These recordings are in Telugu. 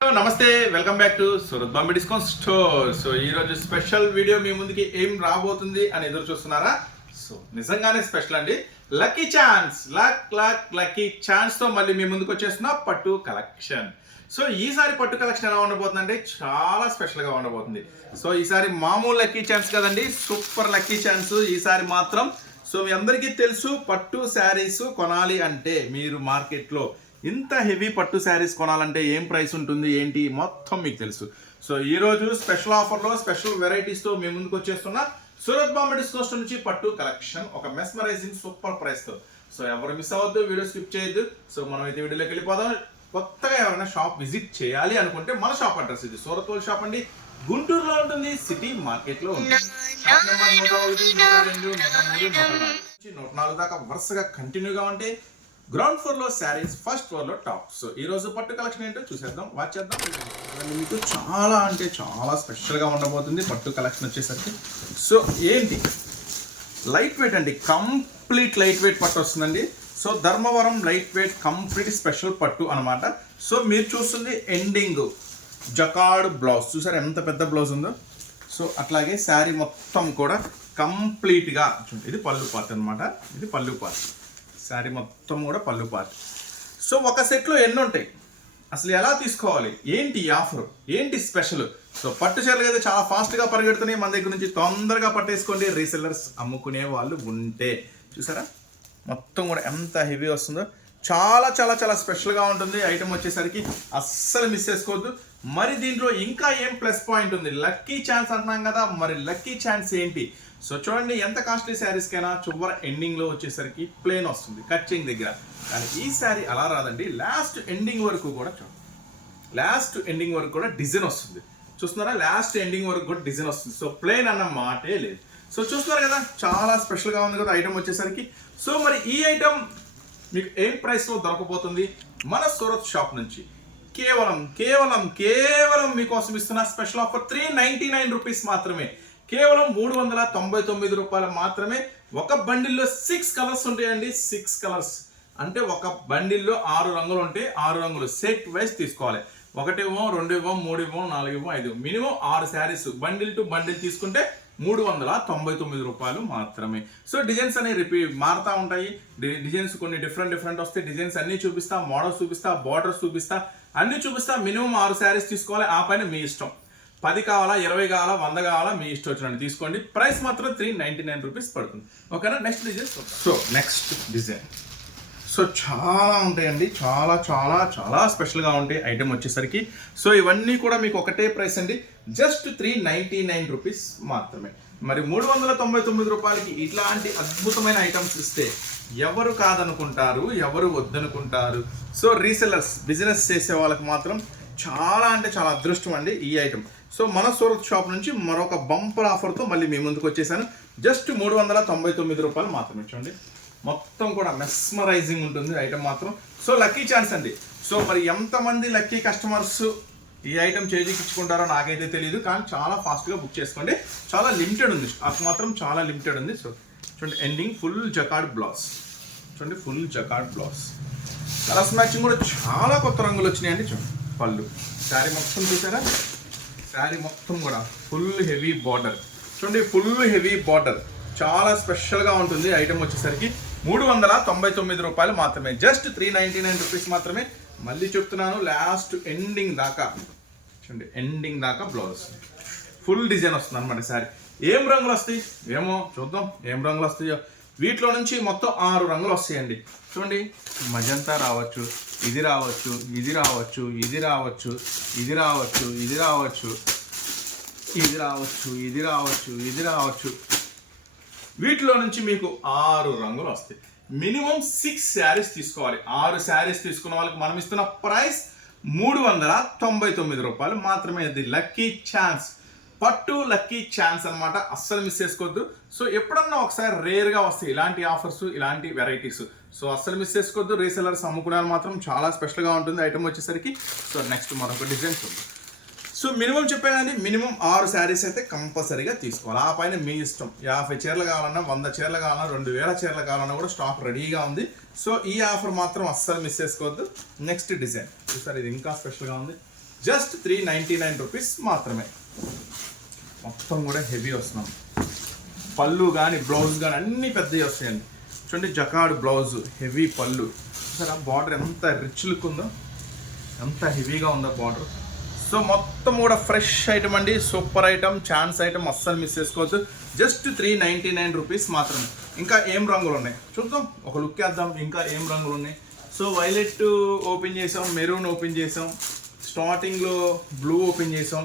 నమస్తే, welcome back to Surat Bombay discount store. So ఈ రోజు స్పెషల్ వీడియో మీ ముందుకి ఏం రాబోతుంది అని ఎదురు చూస్తున్నారా? సో నిజంగానే స్పెషల్ అండి. లక్కీ ఛాన్స్, లక్కీ ఛాన్స్ తో మళ్ళీ మీ ముందుకు వచ్చేస్తున్న పట్టు కలెక్షన్. సో ఈసారి పట్టు కలెక్షన్ ఎలా ఉండబోతుందంటే చాలా స్పెషల్ గా ఉండబోతుంది. సో ఈసారి మామూలు లక్కీ ఛాన్స్ కదండి, సూపర్ లక్కీ ఛాన్స్ ఈసారి మాత్రం. సో మీ అందరికీ తెలుసు, పట్టు శారీస్ కొనాలి అంటే మీరు మార్కెట్లో ఇంత హెవీ పట్టు శారీస్ కొనాలంటే ఏం ప్రైస్ ఉంటుంది ఏంటి మొత్తం మీకు తెలుసు. సో ఈ రోజు స్పెషల్ ఆఫర్లో స్పెషల్ వెరైటీస్తో మీ ముందుకు వచ్చేస్తున్న సూరత్ బాంబే డిస్కౌంట్ నుంచి పట్టు కలెక్షన్ ఒక మెస్మరైజింగ్ సూపర్ ప్రైస్తో. సో ఎవరు మిస్ అవ్వద్దు, వీడియో స్కిప్ చేయొద్దు. సో మనం అయితే వీడియోలోకి వెళ్ళిపోదాం. కొత్తగా ఎవరైనా షాప్ విజిట్ చేయాలి అనుకుంటే మన షాప్ అడ్రస్ ఇది సూరత్ వాళ్ళ షాప్ అండి, గుంటూరులో ఉంటుంది, సిటీ మార్కెట్లో ఉంటుంది. షాప్ నెంబర్ 101, 102, 103, 104 దాకా వరుసగా కంటిన్యూగా ఉంటే గ్రౌండ్ ఫ్లోర్ లో శారీస్, ఫస్ట్ ఫ్లోర్ లో టాప్. సో ఈ రోజు పట్టు కలెక్షన్ ఏంటో చూసేద్దాం, వాచ్ చేద్దాం. మీకు చాలా అంటే చాలా స్పెషల్ గా ఉండబోతుంది పట్టు కలెక్షన్ వచ్చేసరికి. సో ఏంటి లైట్ వెయిట్ అండి, కంప్లీట్ లైట్ వెయిట్ పట్టు వస్తుందండి. So Dharmavaram light weight complete special పట్టు అనమాట. సో మీరు చూస్తుంది ఎండింగ్ జకార్డ్ బ్లౌజ్, చూసారు ఎంత పెద్ద బ్లౌజ్ ఉందో. సో అట్లాగే శారీ మొత్తం కూడా కంప్లీట్గా ఇది పళ్ళు పార్ట్ అనమాట, ఇది పళ్ళు పార్ట్. శారీ మొత్తం కూడా పళ్ళు పార్ట్. సో ఒక సెట్లో ఎన్ని ఉంటాయి, అసలు ఎలా తీసుకోవాలి, ఏంటి ఆఫర్, ఏంటి స్పెషల్. సో పట్టు చీరలు అయితే చాలా ఫాస్ట్గా పరిగెడుతున్నాయి, మన దగ్గర నుంచి తొందరగా పట్టేసుకోండి. రీసెల్లర్స్ అమ్ముకునే వాళ్ళు ఉంటే చూసారా మొత్తం కూడా ఎంత హెవీ వస్తుందో. చాలా చాలా చాలా స్పెషల్గా ఉంటుంది ఐటమ్ వచ్చేసరికి, అస్సలు మిస్ చేసుకోవద్దు. మరి దీంట్లో ఇంకా ఏం ప్లస్ పాయింట్ ఉంది, లక్కీ ఛాన్స్ అంటున్నాం కదా, మరి లక్కీ ఛాన్స్ ఏంటి. సో చూడండి, ఎంత కాస్ట్లీ శారీస్కైనా చివరి ఎండింగ్లో వచ్చేసరికి ప్లేన్ వస్తుంది కచ్చింగ్ దగ్గర, కానీ ఈ శారీ అలా రాదండి. లాస్ట్ ఎండింగ్ వరకు కూడా చూడండి, లాస్ట్ ఎండింగ్ వరకు కూడా డిజైన్ వస్తుంది. చూస్తున్నారా, లాస్ట్ ఎండింగ్ వరకు కూడా డిజైన్ వస్తుంది. సో ప్లేన్ అన్న మాటే లేదు. సో చూస్తున్నారు కదా, చాలా స్పెషల్గా ఉంది కదా ఐటమ్ వచ్చేసరికి. సో మరి ఈ ఐటమ్ మీకు ఏం ప్రైస్లో దొరకబోతుంది మన సూరత్ షాప్ నుంచి. కేవలం మీకోసం ఇస్తున్న స్పెషల్ ఆఫర్ 399 రూపీస్ మాత్రమే, కేవలం 399 రూపాయలు మాత్రమే. ఒక బండిల్లో 6 కలర్స్ ఉంటాయండి, 6 కలర్స్ అంటే ఒక బండిల్లో 6 రంగులు ఉంటాయి. 6 రంగులు సెట్ వైజ్ తీసుకోవాలి. 1 ఇవ్వం, 2 ఇవ్వం, 3 ఇవ్వం, 4 ఇవ్వం, 5 minimum 6 saris bundle to bundle తీసుకుంటే 399 రూపాయలు మాత్రమే. సో డిజైన్స్ అనేవి మారుతూ ఉంటాయి, డిజైన్స్ కొన్ని డిఫరెంట్ వస్తాయి. డిజైన్స్ అన్ని చూపిస్తా, మోడల్స్ చూపిస్తా, బార్డర్స్ చూపిస్తా, అన్ని చూపిస్తా. మినిమం 6 శారీస్ తీసుకోవాలి, ఆ పైన మీ ఇష్టం. 10 కావాలా, 20 కావాలా, 100 కావాలా, మీ ఇష్టం వచ్చినట్టు తీసుకోండి. ప్రైస్ మాత్రం 399 రూపీస్ పడుతుంది. ఓకేనా, next design. So next design so చాలా ఉంటాయండి, చాలా చాలా చాలా స్పెషల్గా ఉంటాయి ఐటమ్ వచ్చేసరికి. సో ఇవన్నీ కూడా మీకు ఒకటే ప్రైస్ అండి, జస్ట్ 399 రూపీస్ మాత్రమే. మరి 399 రూపాయలకి ఇట్లాంటి అద్భుతమైన ఐటమ్స్ ఇస్తే ఎవరు కాదనుకుంటారు, ఎవరు వద్దనుకుంటారు. సో రీసెల్లర్స్, బిజినెస్ చేసే వాళ్ళకి మాత్రం చాలా అంటే చాలా అదృష్టం అండి ఈ ఐటమ్. సో మన సూరత్ షాప్ నుంచి మరొక బంపర్ ఆఫర్తో మళ్ళీ మీ ముందుకు వచ్చేసాను. జస్ట్ 399 రూపాయలు మాత్రమే. చూడండి మొత్తం కూడా మెస్మరైజింగ్ ఉంటుంది ఐటమ్ మాత్రం. సో లక్కీ ఛాన్స్ అండి. సో మరి ఎంతమంది లక్కీ కస్టమర్స్ ఈ ఐటమ్ చేజిక్కించుకుంటారో నాకైతే తెలియదు, కానీ చాలా ఫాస్ట్గా బుక్ చేసుకోండి. చాలా లిమిటెడ్ ఉంది, అది మాత్రం చాలా లిమిటెడ్ ఉంది. సో చూడండి ఎండింగ్ ఫుల్ జకార్డ్ బ్లౌజ్, చూడండి full jacquard blouse. Colours matching కూడా చాలా కొత్త రంగులు వచ్చినాయండి. చూడండి పళ్ళు, శారీ మొత్తం చూసారా, శారీ మొత్తం కూడా ఫుల్ హెవీ బార్డర్. చూడండి ఫుల్ హెవీ బార్డర్, చాలా స్పెషల్గా ఉంటుంది ఐటమ్ వచ్చేసరికి. 399 రూపాయలు మాత్రమే, జస్ట్ 399 రూపీస్ మాత్రమే. మళ్ళీ చెప్తున్నాను, లాస్ట్ ఎండింగ్ దాకా చూడండి, ఎండింగ్ దాకా బ్లౌజ్ ఫుల్ డిజైన్ వస్తుంది అనమాట. శారీ ఏం రంగులు వస్తాయి ఏమో చూద్దాం, ఏం రంగులు వస్తాయో. వీటిలో నుంచి మొత్తం 6 రంగులు వస్తాయండి. చూడండి మజంతా రావచ్చు, ఇది రావచ్చు, ఇది రావచ్చు, ఇది రావచ్చు, ఇది రావచ్చు, ఇది రావచ్చు, ఇది రావచ్చు, ఇది రావచ్చు, ఇది రావచ్చు. వీటిలో నుంచి మీకు 6 రంగులు వస్తాయి. మినిమం 6 శారీస్ తీసుకోవాలి. 6 శారీస్ తీసుకున్న వాళ్ళకి మనం ఇస్తున్న ప్రైస్ 399 రూపాయలు మాత్రమే. ఇది లక్కీ ఛాన్స్, పట్టు లక్కీ ఛాన్స్ అనమాట, అస్సలు మిస్ చేసుకోవద్దు. సో ఎప్పుడన్నా ఒకసారి రేర్గా వస్తాయి ఇలాంటి ఆఫర్స్, ఇలాంటి వెరైటీస్. సో అస్సలు మిస్ చేసుకోవద్దు. రీసెలర్స్ అమ్ముకునే మాత్రం చాలా స్పెషల్గా ఉంటుంది ఐటమ్ వచ్చేసరికి. సో నెక్స్ట్ మరొక డిజైన్ చూద్దాం. సో మినిమం చెప్పానండి, మినిమం 6 శారీస్ అయితే కంపల్సరీగా తీసుకోవాలి. ఆ పైన మీ ఇష్టం, 50 చీరలు కావాలన్నా, 100 చీరలు కావాలన్నా, 2000 చీరలు కావాలన్నా కూడా స్టాక్ రెడీగా ఉంది. సో ఈ ఆఫర్ మాత్రం అస్సలు మిస్ చేసుకోవద్దు. నెక్స్ట్ డిజైన్ చూసారు, ఇది ఇంకా స్పెషల్గా ఉంది. జస్ట్ 399 రూపీస్ మాత్రమే. మొత్తం కూడా హెవీ వస్తున్నాం. పళ్ళు కానీ బ్లౌజ్ కానీ అన్నీ పెద్దవి వస్తాయండి. చూడండి, జకాడ్ బ్లౌజ్, హెవీ పళ్ళు. సరే బార్డర్ ఎంత రిచ్ లుక్ ఉందో, ఎంత హెవీగా ఉందో బార్డర్. సో మొత్తం కూడా ఫ్రెష్ ఐటమ్ అండి, సూపర్ ఐటమ్, ఛాన్స్ ఐటమ్, అస్సలు మిస్ చేసుకోవద్దు. జస్ట్ 399 రూపీస్ మాత్రమే. ఇంకా ఏం రంగులు ఉన్నాయి చూద్దాం, ఒక లుక్ వేద్దాం. ఇంకా ఏం రంగులు ఉన్నాయి? సో వైలెట్ ఓపెన్ చేసాం, మెరూన్ ఓపెన్ చేసాం, స్టార్టింగ్లో బ్లూ ఓపెన్ చేసాం,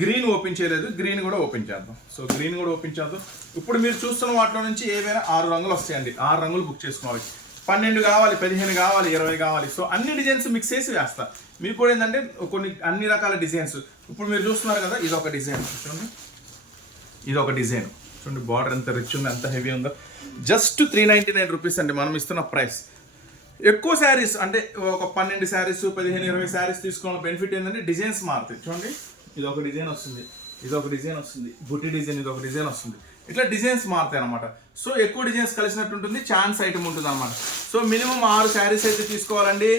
గ్రీన్ ఓపెన్ చేయలేదు, గ్రీన్ కూడా ఓపెన్ చేద్దాం. సో గ్రీన్ కూడా ఓపెన్ చేద్దాం. ఇప్పుడు మీరు చూస్తున్న వాటిలో నుంచి ఏవైనా 6 రంగులు వస్తాయండి. 6 రంగులు బుక్ చేసుకోవాలి. 12 కావాలి, 15 కావాలి, 20 కావాలి. సో అన్ని డిజైన్స్ మిక్స్ చేసి వేస్తా. మీకు కూడా ఏంటంటే కొన్ని అన్ని రకాల డిజైన్స్. ఇప్పుడు మీరు చూస్తున్నారు కదా, ఇది ఒక డిజైన్ చూడండి, ఇది ఒక డిజైన్ చూడండి. బార్డర్ ఎంత రిచ్ ఉంది, ఎంత హెవీ ఉందో. జస్ట్ 399 రూపీస్ అండి మనం ఇస్తున్న ప్రైస్. ఎక్కువ శారీస్ అంటే ఒక 12 శారీస్, 15, 20 శారీస్ తీసుకోవడం బెనిఫిట్ ఏంటంటే డిజైన్స్ మారుతాయి. చూడండి, ఇది ఒక డిజైన్ వస్తుంది, ఇది ఒక డిజైన్ వస్తుంది, బుట్టి డిజైన్, ఇది ఒక డిజైన్ వస్తుంది. ఇట్లా డిజైన్స్ మారుతాయి అనమాట. సో ఎక్కువ డిజైన్స్ కలిసినట్టు ఉంటుంది, ఛాన్స్ ఐటమ్ ఉంటుంది అనమాట. సో మినిమం 6 శారీస్ అయితే తీసుకోవాలండి.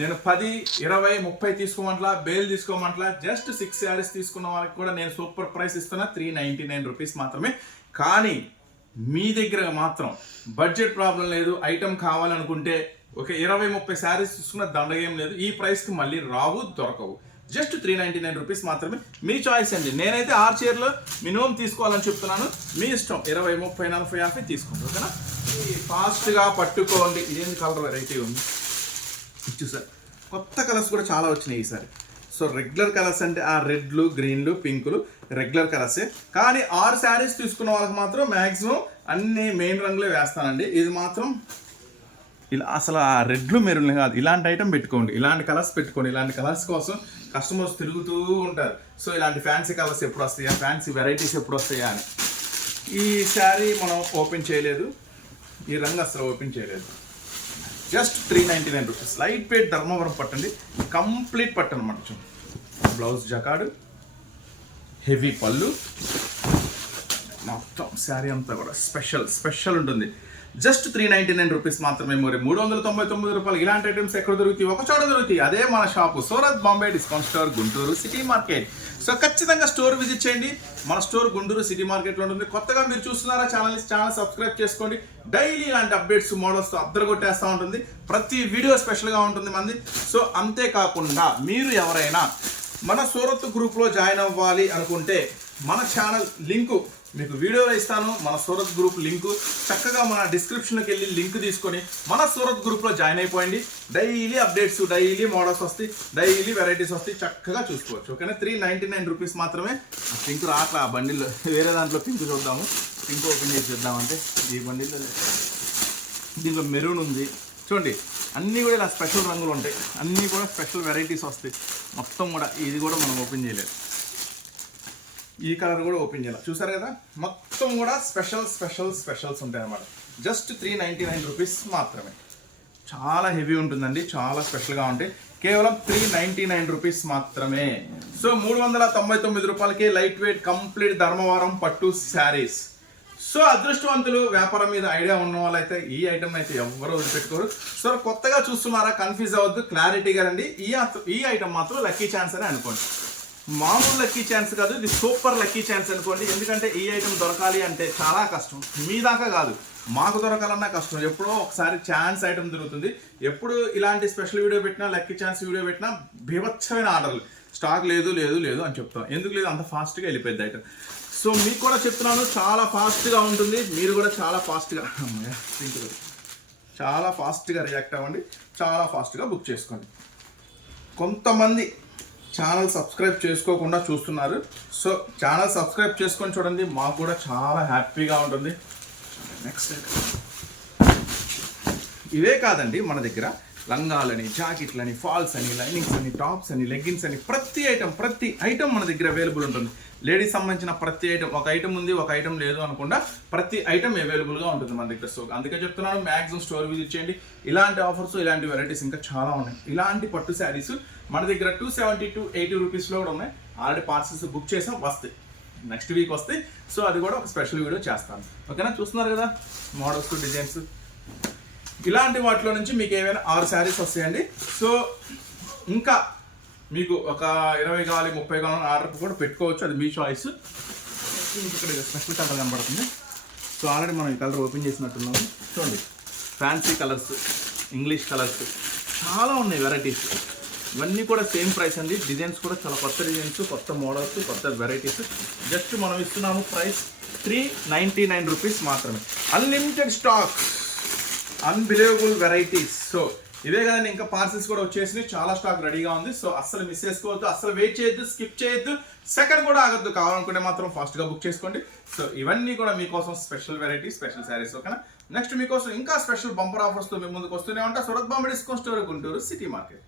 నేను 10, 20, 30 తీసుకోమంటలా, బేల్ తీసుకోమంటలా. జస్ట్ 6 శారీస్ తీసుకున్న వాళ్ళకి కూడా నేను సూపర్ ప్రైస్ ఇస్తున్నా, 399 రూపీస్ మాత్రమే. కానీ మీ దగ్గర మాత్రం బడ్జెట్ ప్రాబ్లం లేదు, ఐటమ్ కావాలనుకుంటే ఒక 20, 30 శారీస్ తీసుకున్న దండగేం లేదు. ఈ ప్రైస్కి మళ్ళీ రావు, దొరకవు. జస్ట్ 399 రూపీస్ మాత్రమే. మీ చాయిస్ అండి. నేనైతే 6 చీరలు మినిమం తీసుకోవాలని చెప్తున్నాను. మీ ఇష్టం, 20, 30, 40, 50 తీసుకోండి. ఓకేనా? ఫాస్ట్గా పట్టుకోండి. ఇదేంటి కలర్ వెరైటీ ఉంది చూసారు, కొత్త కలర్స్ కూడా చాలా వచ్చినాయి ఈసారి. సో రెగ్యులర్ కలర్స్ అంటే ఆ రెడ్లు, గ్రీన్లు, పింకులు రెగ్యులర్ కలర్సే. కానీ 6 శారీస్ తీసుకున్న వాళ్ళకి మాత్రం మ్యాక్సిమం అన్ని మెయిన్ రంగులే వేస్తానండి. ఇది మాత్రం ఇలా అసలు ఆ రెడ్లు మెరూన్ కాదు, ఇలాంటి ఐటమ్ పెట్టుకోండి, ఇలాంటి కలర్స్ పెట్టుకోండి. ఇలాంటి కలర్స్ కోసం కస్టమర్స్ తిరుగుతూ ఉంటారు. సో ఇలాంటి ఫ్యాన్సీ కలర్స్ ఎప్పుడు వస్తాయా, ఫ్యాన్సీ వెరైటీస్ ఎప్పుడు వస్తాయా అని. ఈ శారీ మనం ఓపెన్ చేయలేదు, ఈ రంగు అసలు ఓపెన్ చేయలేదు. Just 399 rupees. Light weight Dharmavaram పట్టండి, కంప్లీట్ పట్టు అనమాట. బ్లౌజ్ జకాడు, హెవీ పళ్ళు, మొత్తం శారీ అంతా కూడా స్పెషల్ ఉంటుంది. జస్ట్ 399 రూపీస్ మాత్రమే. మరి 399 రూపాయలు ఇలాంటి ఐటమ్స్ ఎక్కడ దొరుకుతాయి? ఒక చోట దొరుకుతాయి. అదే మన shop, Surat Bombay discount store, Guntur city market. So ఖచ్చితంగా స్టోర్ విజిట్ చేయండి. మన స్టోర్ గుంటూరు సిటీ మార్కెట్లో ఉంటుంది. కొత్తగా మీరు చూస్తున్నారా ఛానల్ సబ్స్క్రైబ్ చేసుకోండి. డైలీ ఇలాంటి అప్డేట్స్, మోడల్స్తో అద్దరు కొట్టేస్తూ ఉంటుంది. ప్రతి వీడియో స్పెషల్గా ఉంటుంది మంది. సో అంతేకాకుండా మీరు ఎవరైనా మన సూరత్ గ్రూప్లో జాయిన్ అవ్వాలి అనుకుంటే మన ఛానల్ లింకు మీకు వీడియోలో ఇస్తాను. మన సూరత్ గ్రూప్ లింకు చక్కగా మన డిస్క్రిప్షన్కి వెళ్ళి లింక్ తీసుకొని మన సూరత్ గ్రూప్లో జాయిన్ అయిపోయింది. డైలీ అప్డేట్స్, డైలీ మోడల్స్ వస్తాయి, డైలీ వెరైటీస్ వస్తాయి, చక్కగా చూసుకోవచ్చు. ఓకేనా? 399 రూపీస్ మాత్రమే. పింక్ రాట్లా ఆ బండిల్లో, వేరే దాంట్లో పింక్ చూద్దాము. పింక్ ఓపెన్ చేసి చూద్దామంటే ఈ బండిల్లో దీంట్లో మెరూన్ ఉంది చూడండి. అన్నీ కూడా ఇలా స్పెషల్ రంగులు ఉంటాయి, అన్నీ కూడా స్పెషల్ వెరైటీస్ వస్తాయి. మొత్తం కూడా ఇది కూడా మనం ఓపెన్ చేయలేదు, ఈ కలర్ కూడా ఓపెన్ చేయాలి. చూసారు కదా, మొత్తం కూడా స్పెషల్స్ ఉంటాయి అన్నమాట. జస్ట్ 399 రూపీస్ మాత్రమే. చాలా హెవీ ఉంటుందండి, చాలా స్పెషల్గా ఉంటాయి. కేవలం 399 రూపీస్ మాత్రమే. సో 399 రూపాయలకి లైట్ వెయిట్ కంప్లీట్ ధర్మవరం పట్టు శారీస్. సో అదృష్టవంతులు, వ్యాపారం మీద ఐడియా ఉన్న వాళ్ళైతే ఈ ఐటమ్ అయితే ఎవరు వదిలిపెట్టుకోరు. సో కొత్తగా చూస్తున్నారా, కన్ఫ్యూజ్ అవ్వద్దు, క్లారిటీగా రండి. ఈ ఐటమ్ మాత్రం లక్కీ ఛాన్స్ అని అనుకోండి. మామూలు లక్కీ ఛాన్స్ కాదు, ఇది సూపర్ లక్కీ ఛాన్స్ అనుకోండి. ఎందుకంటే ఈ ఐటమ్ దొరకాలి అంటే చాలా కష్టం. మీ దాకా కాదు, మాకు దొరకాలన్నా కష్టం. ఎప్పుడో ఒకసారి ఛాన్స్ ఐటమ్ దొరుకుతుంది. ఎప్పుడు ఇలాంటి స్పెషల్ వీడియో పెట్టినా, లక్కీ ఛాన్స్ వీడియో పెట్టినా బీభత్సమైన ఆర్డర్లు, స్టాక్ లేదు అని చెప్తాం. ఎందుకు లేదు, అంత ఫాస్ట్గా వెళ్ళిపోయింది ఐటమ్. సో మీకు కూడా చెప్తున్నాను, చాలా ఫాస్ట్గా ఉంటుంది. మీరు కూడా చాలా ఫాస్ట్గా రియాక్ట్ అవ్వండి, చాలా ఫాస్ట్గా బుక్ చేసుకోండి. కొంతమంది ఛానల్ సబ్స్క్రైబ్ చేసుకోకుండా చూస్తున్నారు. సో ఛానల్ సబ్స్క్రైబ్ చేసుకొని చూడండి, మాకు కూడా చాలా హ్యాపీగా ఉంటుంది. నెక్స్ట్ ఇవే కాదండి, మన దగ్గర లంగాలని, జాకెట్లని, ఫాల్స్ అని, లైనింగ్స్ అని, టాప్స్ అని, లెగ్గిన్స్ అని ప్రతి ఐటమ్ మన దగ్గర అవైలబుల్ ఉంటుంది. లేడీస్ సంబంధించిన ప్రతి ఐటమ్, ఒక ఐటమ్ ఉంది ఒక ఐటమ్ లేదు అనకుండా ప్రతి ఐటమ్ అవైలబుల్గా ఉంటుంది మన దగ్గర. సో అందుకే చెప్తున్నాను, మ్యాక్సిమం స్టోర్ విజిట్ చేయండి. ఇలాంటి ఆఫర్స్, ఇలాంటి వెరైటీస్ ఇంకా చాలా ఉన్నాయి. ఇలాంటి పట్టు శారీస్ మన దగ్గర 270 to 80 రూపీస్లో కూడా ఉన్నాయి. ఆల్రెడీ పార్సల్స్ బుక్ చేసాం, వస్తాయి, నెక్స్ట్ వీక్ వస్తాయి. సో అది కూడా ఒక స్పెషల్ వీడియో చేస్తాను. ఓకేనా? చూస్తున్నారు కదా మోడల్స్, డిజైన్స్. ఇలాంటి వాటిలో నుంచి మీకు ఏవైనా 6 శారీస్ వస్తాయండి. సో ఇంకా మీకు ఒక 20 కావాలి 30 కావాలి ఆర్డర్ కూడా పెట్టుకోవచ్చు, అది మీ చాయిస్. ఇక్కడ స్పెషల్ కలర్ కనబడుతుంది. సో ఆల్రెడీ మనం ఈ కలర్ ఓపెన్ చేసినట్టున్నాము. చూడండి ఫ్యాన్సీ కలర్స్, ఇంగ్లీష్ కలర్స్ చాలా ఉన్నాయి వెరైటీస్. ఇవన్నీ కూడా సేమ్ ప్రైస్ అండి. డిజైన్స్ కూడా చాలా కొత్త డిజైన్స్, కొత్త మోడల్స్, కొత్త వెరైటీస్. జస్ట్ మనం ఇస్తున్నాము ప్రైస్ 399 రూపీస్ మాత్రమే. Unlimited stock, unbelievable varieties. So ఇవే కదండి, ఇంకా పార్సిల్స్ కూడా వచ్చేసినాయి, చాలా స్టాక్ రెడీగా ఉంది. సో అస్సలు మిస్ చేసుకోవద్దు, అస్సలు వెయిట్ చేయొద్దు, స్కిప్ చేయొద్దు, సెకండ్ కూడా ఆగద్దు. కావాలనుకుంటే మాత్రం ఫాస్ట్గా బుక్ చేసుకోండి. సో ఇవన్నీ కూడా మీకోసం స్పెషల్ వెరైటీ, స్పెషల్ శారీస్. ఓకేనా? నెక్స్ట్ మీకోసం ఇంకా స్పెషల్ బంపర్ ఆఫర్స్తో మీ ముందుకు వస్తూనే ఉంటా. Surat Bombay discount store, Guntur city market.